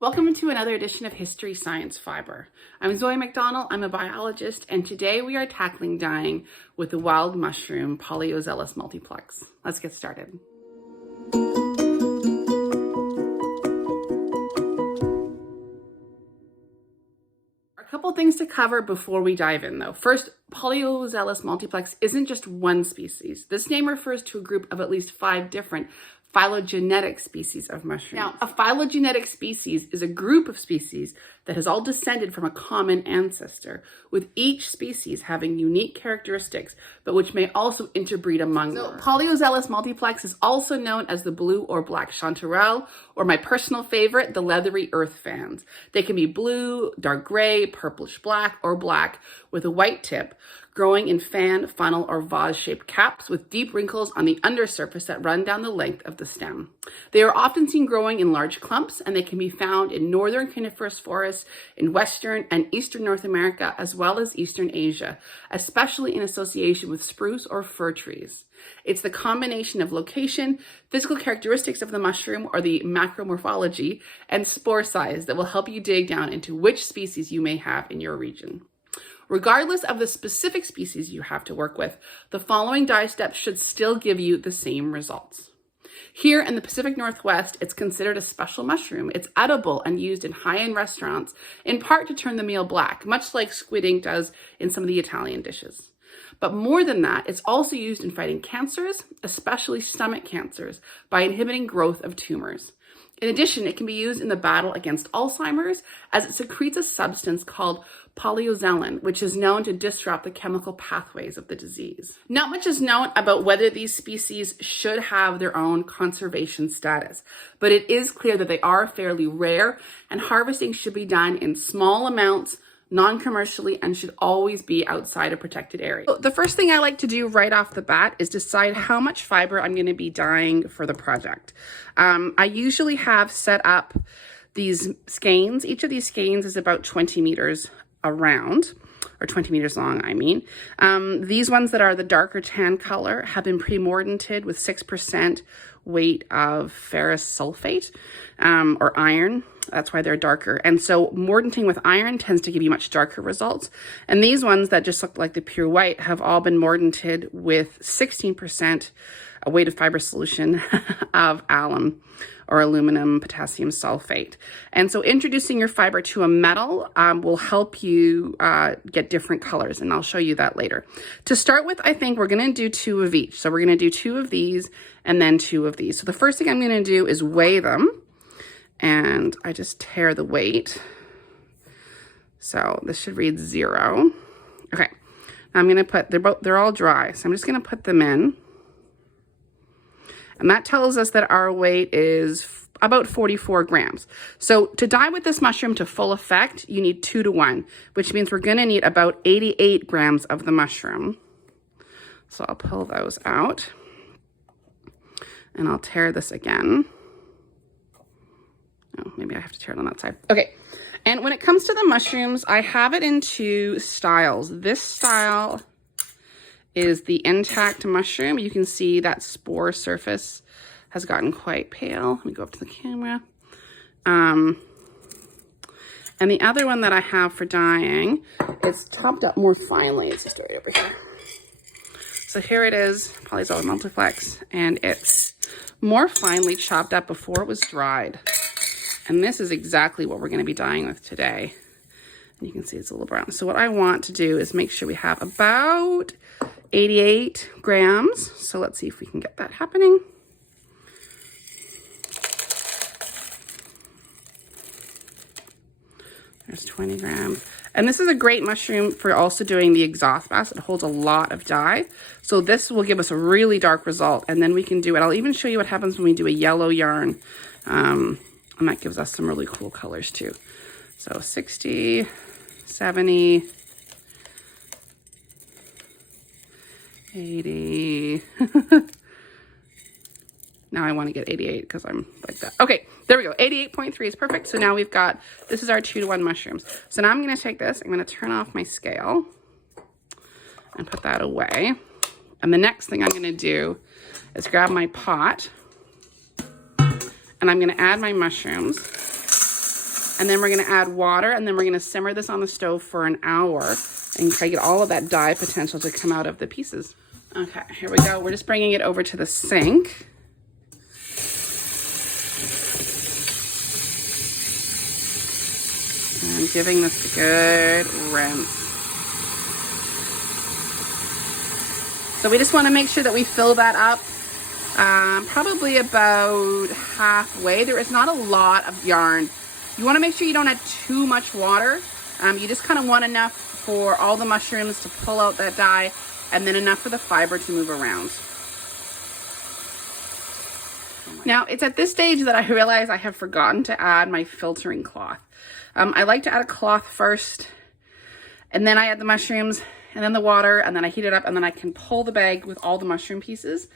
Welcome to another edition of History Science Fiber. I'm Zoe McDonald, I'm a biologist, and today we are tackling dyeing with the wild mushroom Polyozellus multiplex. Let's get started. A couple things to cover before we dive in though. First, Polyozellus multiplex isn't just one species. This name refers to a group of at least 5 different phylogenetic species of mushrooms. Now, a phylogenetic species is a group of species that has all descended from a common ancestor, with each species having unique characteristics, but which may also interbreed among them. Polyozellus multiplex is also known as the blue or black chanterelle, or my personal favorite, the leathery earth fans. They can be blue, dark gray, purplish black, or black with a white tip, growing in fan, funnel, or vase-shaped caps with deep wrinkles on the undersurface that run down the length of the stem. They are often seen growing in large clumps, and they can be found in northern coniferous forests in western and eastern North America, as well as eastern Asia, especially in association with spruce or fir trees. It's the combination of location, physical characteristics of the mushroom, or the macromorphology, and spore size that will help you dig down into which species you may have in your region. Regardless of the specific species you have to work with, the following dye steps should still give you the same results. Here in the Pacific Northwest, it's considered a special mushroom. It's edible and used in high-end restaurants, in part to turn the meal black, much like squid ink does in some of the Italian dishes. But more than that, it's also used in fighting cancers, especially stomach cancers, by inhibiting growth of tumors. In addition, it can be used in the battle against Alzheimer's, as it secretes a substance called polyozellin, which is known to disrupt the chemical pathways of the disease. Not much is known about whether these species should have their own conservation status, but it is clear that they are fairly rare, and harvesting should be done in small amounts, non-commercially, and should always be outside a protected area. So the first thing I like to do right off the bat is decide how much fiber I'm going to be dyeing for the project. I usually have set up these skeins. Each of these skeins is about 20 meters around, or 20 meters long, I mean. These ones that are the darker tan color have been pre-mordanted with 6% weight of ferrous sulfate, or iron. That's why they're darker. And so mordanting with iron tends to give you much darker results. And these ones that just look like the pure white have all been mordanted with 16% a weight of fiber solution of alum or aluminum potassium sulfate. And so introducing your fiber to a metal will help you get different colors, and I'll show you that later. To start with, I think we're gonna do 2 of each. So we're gonna do 2 of these and then 2 of these. So the first thing I'm gonna do is weigh them, and I just tear the weight. So this should read 0. Okay, now I'm gonna put, they're all dry, so I'm just gonna put them in. And that tells us that our weight is about 44 grams. So to dye with this mushroom to full effect, you need 2 to 1, which means we're gonna need about 88 grams of the mushroom. So I'll pull those out, and I'll tear this again. Oh, maybe I have to tear it on that side. Okay, and when it comes to the mushrooms, I have it in 2 styles. This style is the intact mushroom. You can see that spore surface has gotten quite pale. Let me go up to the camera. And the other one that I have for dyeing, it's topped up more finely. It's just right over here. So here it is, Polyozellus multiplex, and it's more finely chopped up before it was dried. And this is exactly what we're going to be dyeing with today. And you can see it's a little brown. So what I want to do is make sure we have about 88 grams. So let's see if we can get that happening. There's 20 grams. And this is a great mushroom for also doing the exhaust bath. It holds a lot of dye. So this will give us a really dark result. And then we can do it. I'll even show you what happens when we do a yellow yarn. And that gives us some really cool colors too. So 60, 70, 80. Now I want to get 88 because I'm like that. Okay, there we go. 88.3 is perfect. So now we've got, this is our 2 to 1 mushrooms. So now I'm going to take this, I'm going to turn off my scale and put that away. And the next thing I'm going to do is grab my pot, and I'm going to add my mushrooms. And then we're gonna add water, and then we're gonna simmer this on the stove for an hour and try to get all of that dye potential to come out of the pieces. Okay, here we go. We're just bringing it over to the sink. And giving this a good rinse. So we just want to make sure that we fill that up probably about halfway. There is not a lot of yarn. You want to make sure you don't add too much water. You just kind of want enough for all the mushrooms to pull out that dye, and then enough for the fiber to move around. Now, it's at this stage that I realize I have forgotten to add my filtering cloth. I like to add a cloth first, and then I add the mushrooms, and then the water, and then I heat it up, and then I can pull the bag with all the mushroom pieces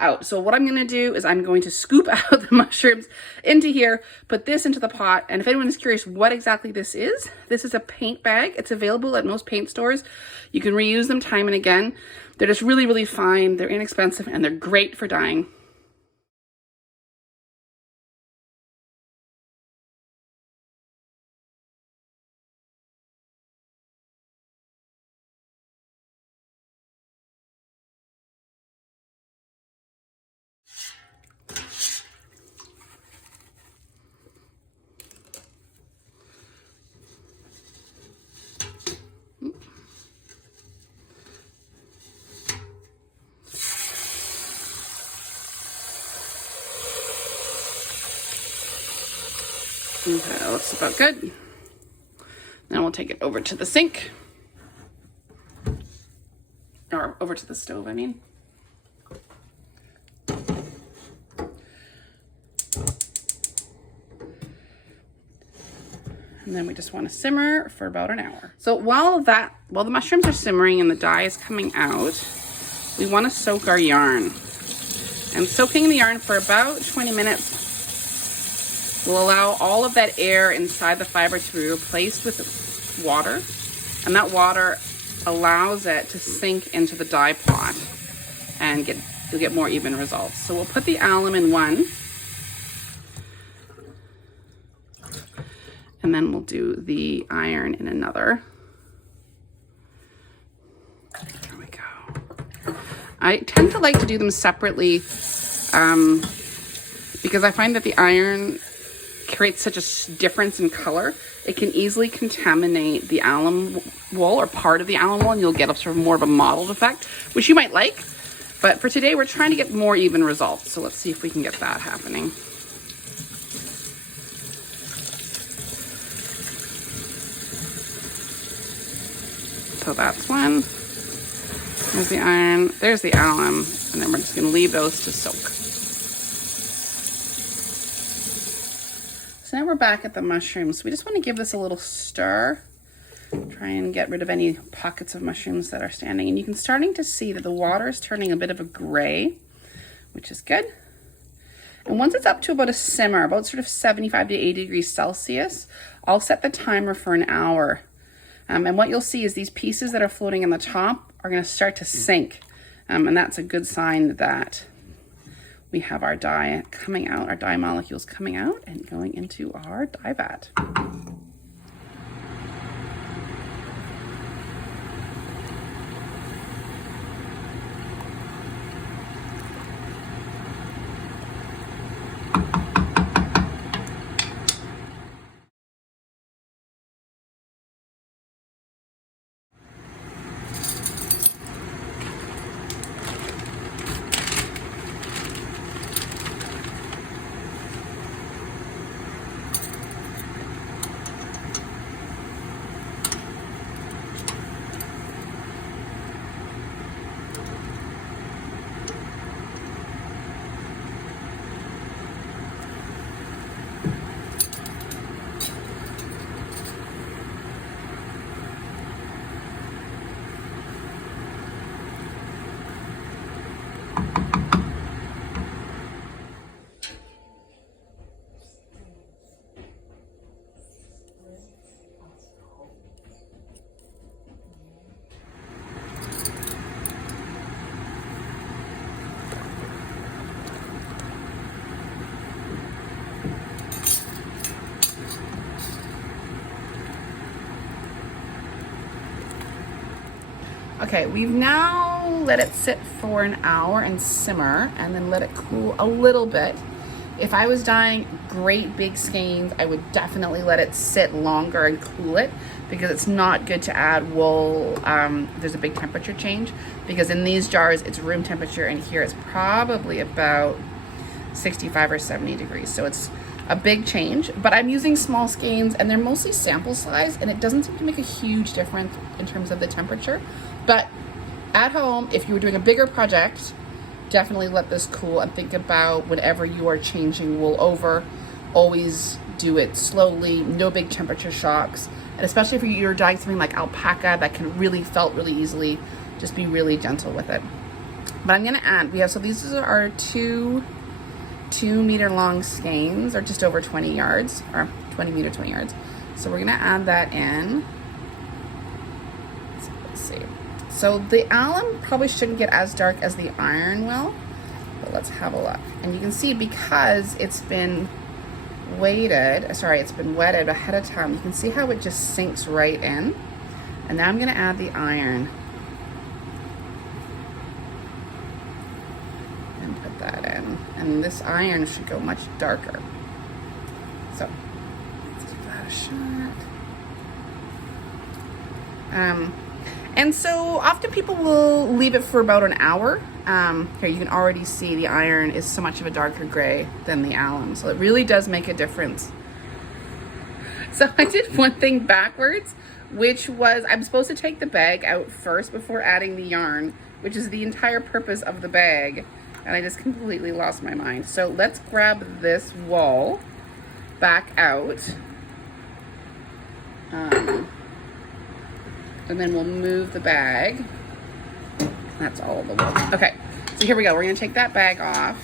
out. So what I'm going to do is I'm going to scoop out the mushrooms into here, put this into the pot, and if anyone is curious what exactly this is a paint bag. It's available at most paint stores. You can reuse them time and again. They're just really, really fine. They're inexpensive, and they're great for dyeing. Okay, that looks about good. Then we'll take it over to the sink. Or over to the stove, I mean. And then we just want to simmer for about an hour. So while the mushrooms are simmering and the dye is coming out, we want to soak our yarn. And soaking the yarn for about 20 minutes will allow all of that air inside the fiber to be replaced with water. And that water allows it to sink into the dye pot and you'll get more even results. So we'll put the alum in one. And then we'll do the iron in another. There we go. I tend to like to do them separately because I find that the iron creates such a difference in color. It can easily contaminate the alum wool or part of the alum wool, and you'll get a sort of more of a mottled effect, which you might like. But for today, we're trying to get more even results. So let's see if we can get that happening. So that's one. There's the iron, there's the alum, and then we're just gonna leave those to soak. So now we're back at the mushrooms. We just want to give this a little stir. Try and get rid of any pockets of mushrooms that are standing. And you can starting to see that the water is turning a bit of a gray, which is good. And once it's up to about a simmer, about sort of 75 to 80 degrees Celsius, I'll set the timer for an hour. And what you'll see is these pieces that are floating on the top are going to start to sink. And that's a good sign that we have our dye coming out, our dye molecules coming out and going into our dye vat. Okay, we've now let it sit for an hour and simmer and then let it cool a little bit. If I was dyeing great big skeins, I would definitely let it sit longer and cool it, because it's not good to add wool. There's a big temperature change, because in these jars it's room temperature and here it's probably about 65 or 70 degrees. So it's a big change, but I'm using small skeins and they're mostly sample size and it doesn't seem to make a huge difference in terms of the temperature. But at home, if you were doing a bigger project, definitely let this cool and think about whenever you are changing wool over, always do it slowly, no big temperature shocks. And especially if you're dyeing something like alpaca that can really felt really easily, just be really gentle with it. But I'm gonna add, so these are our two meter long skeins, or just over 20 yards, or 20 meter, 20 yards. So we're gonna add that in. So let's see. So the alum probably shouldn't get as dark as the iron will, but let's have a look. And you can see, because it's been wetted ahead of time, you can see how it just sinks right in. And now I'm gonna add the iron. And put that in. And this iron should go much darker. So let's give that a shot. And so often people will leave it for about an hour. Here you can already see the iron is so much of a darker gray than the alum. So it really does make a difference. So I did one thing backwards, which was I'm supposed to take the bag out first before adding the yarn, which is the entire purpose of the bag. And I just completely lost my mind. So let's grab this wool back out. And then we'll move the bag. That's all of the wool. Okay, so here we go. We're gonna take that bag off.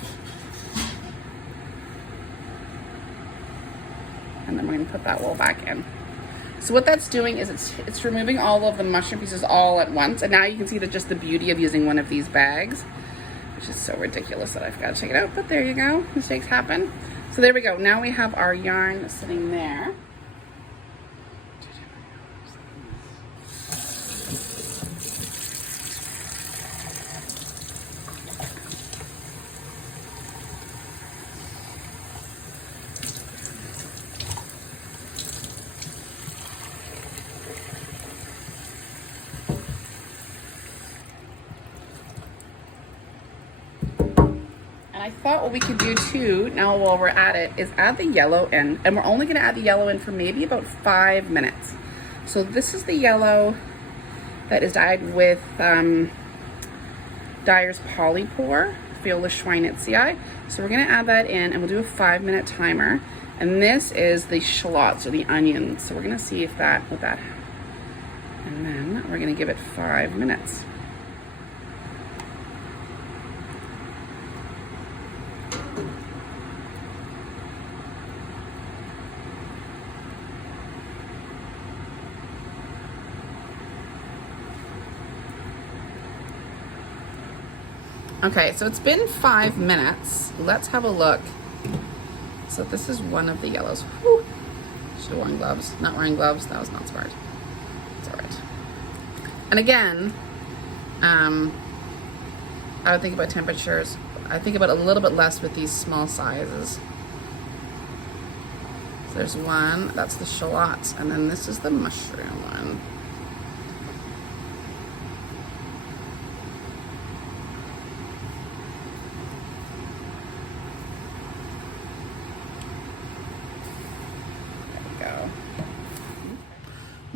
And then we're gonna put that wool back in. So what that's doing is it's removing all of the mushroom pieces all at once. And now you can see that just the beauty of using one of these bags, which is so ridiculous that I've got to take it out, but there you go, mistakes happen. So there we go. Now we have our yarn sitting there. I thought what we could do too, now while we're at it, is add the yellow in. And we're only gonna add the yellow in for maybe about 5 minutes. So this is the yellow that is dyed with Dyer's Polypore, Viola Schweinitzii. So we're gonna add that in and we'll do a 5-minute timer. And this is the shallots, or the onions. So we're gonna see if that, and then we're gonna give it 5 minutes. Okay, so it's been 5 minutes. Let's have a look. So this is one of the yellows. Whew. Should have worn gloves. Not wearing gloves, that was not smart. It's all right. And again, I would think about temperatures. I think about a little bit less with these small sizes. So there's one, that's the shallots, and then this is the mushroom one.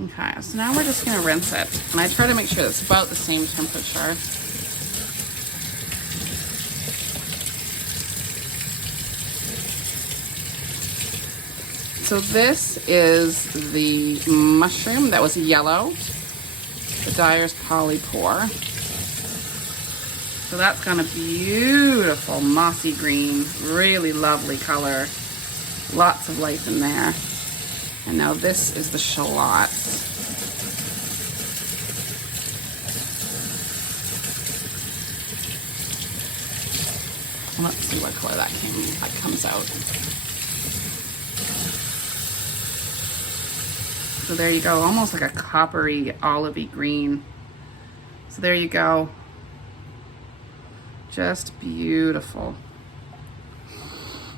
Okay, so now we're just gonna rinse it. And I try to make sure it's about the same temperature. So this is the mushroom that was yellow, the Dyer's Polypore. So that's got a beautiful mossy green, really lovely color. Lots of life in there. And now this is the shallots. Let's see what color that comes out. So there you go, almost like a coppery, olivey green. So there you go. Just beautiful.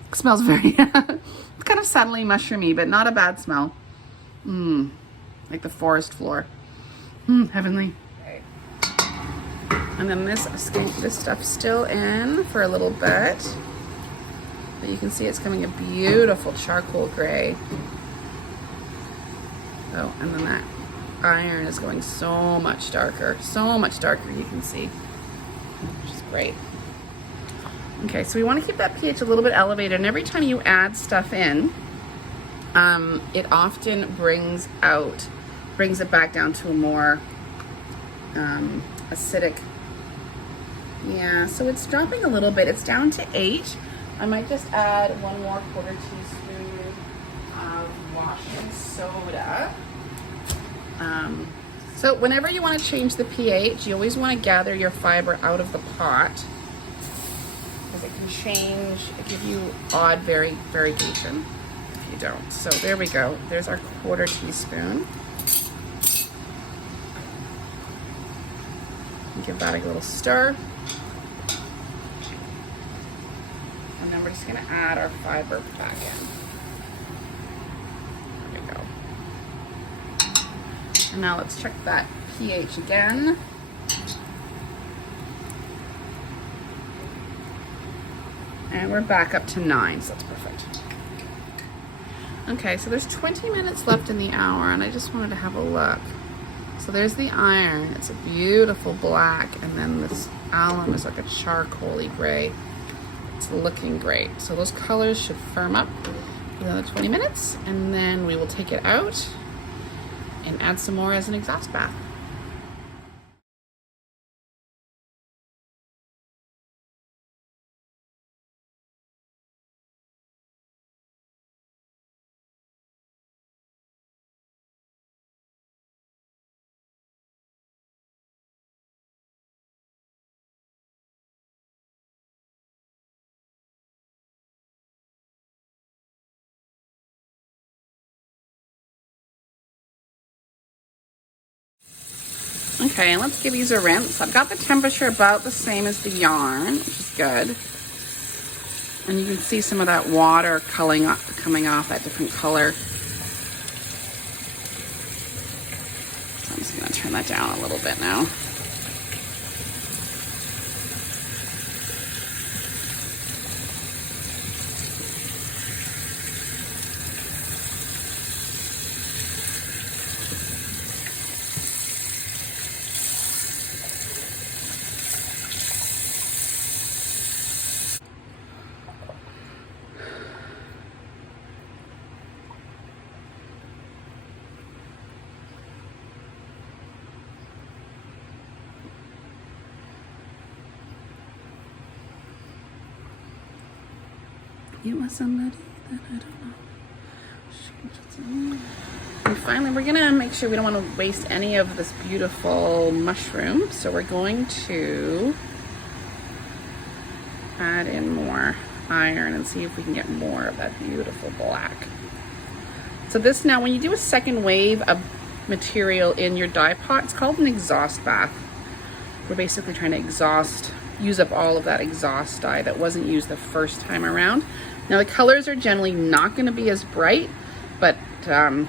It smells very, it's kind of subtly mushroomy, but not a bad smell. Like the forest floor. Heavenly. Okay. And then this stuff's still in for a little bit. But you can see it's coming a beautiful charcoal gray. Oh, and then that iron is going so much darker, you can see, which is great. Okay, so we want to keep that pH a little bit elevated, and every time you add stuff in, it often brings it back down to a more acidic. Yeah, so it's dropping a little bit. It's down to 8. I might just add 1 more quarter teaspoon of washing soda. So whenever you want to change the pH, you always want to gather your fiber out of the pot, because it can change, give you odd variegation if you don't. So there we go. There's our quarter teaspoon. Give that a little stir. And then we're just going to add our fiber back in. There we go. And now let's check that pH again. And we're back up to 9, so that's perfect. Okay, so there's 20 minutes left in the hour, and I just wanted to have a look. So there's the iron. It's a beautiful black, and then this alum is like a charcoaly gray. It's looking great. So those colors should firm up for another 20 minutes, and then we will take it out and add some more as an exhaust bath. Okay, and let's give these a rinse. I've got the temperature about the same as the yarn, which is good. And you can see some of that water coming off, that different color. So I'm just gonna turn that down a little bit now. It was somebody that I don't know. And finally, we're gonna make sure we don't want to waste any of this beautiful mushroom. So we're going to add in more iron and see if we can get more of that beautiful black. So this now, when you do a second wave of material in your dye pot, it's called an exhaust bath. We're basically trying to use up all of that exhaust dye that wasn't used the first time around. Now the colors are generally not going to be as bright, but you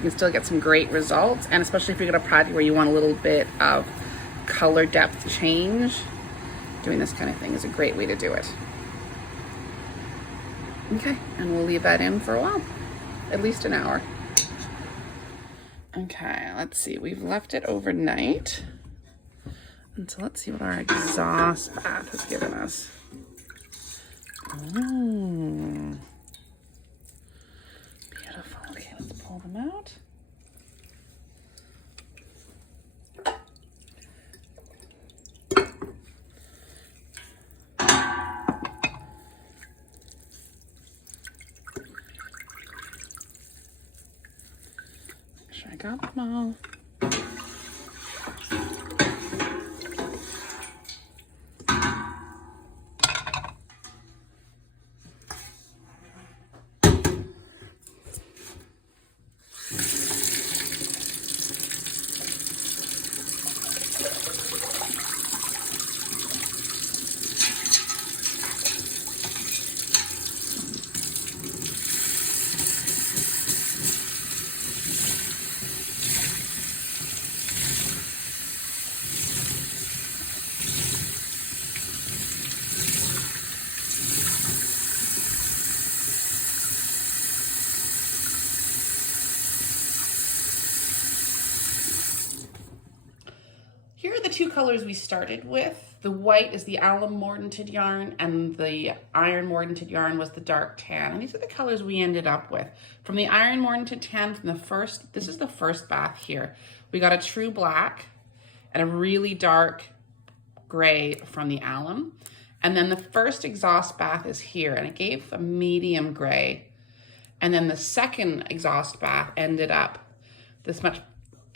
can still get some great results, and especially if you've got a project where you want a little bit of color depth change, doing this kind of thing is a great way to do it. Okay, and we'll leave that in for a while, at least an hour. Okay, let's see, we've left it overnight. And so let's see what our exhaust bath has given us. Ooh. Beautiful. Okay, let's pull them out. Make sure I got them all. colors we started with. The white is the alum mordanted yarn, and the iron mordanted yarn was the dark tan. And these are the colors we ended up with. From the iron mordanted tan, this is the first bath here. We got a true black and a really dark gray from the alum. And then the first exhaust bath is here, and it gave a medium gray. And then the second exhaust bath ended up this much.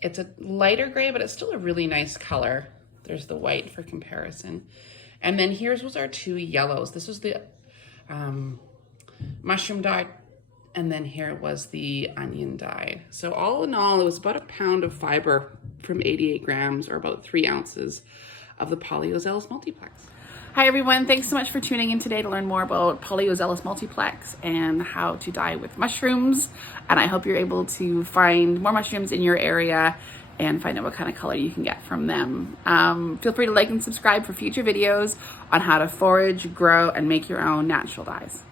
It's a lighter gray, but it's still a really nice color. There's the white for comparison. And then here's was our two yellows. This was the mushroom dye, and then here was the onion dye. So all in all, it was about a pound of fiber from 88 grams, or about 3 ounces of the Polyozellus multiplex. Hi everyone, thanks so much for tuning in today to learn more about Polyozellus multiplex and how to dye with mushrooms. And I hope you're able to find more mushrooms in your area and find out what kind of color you can get from them. Feel free to like and subscribe for future videos on how to forage, grow, and make your own natural dyes.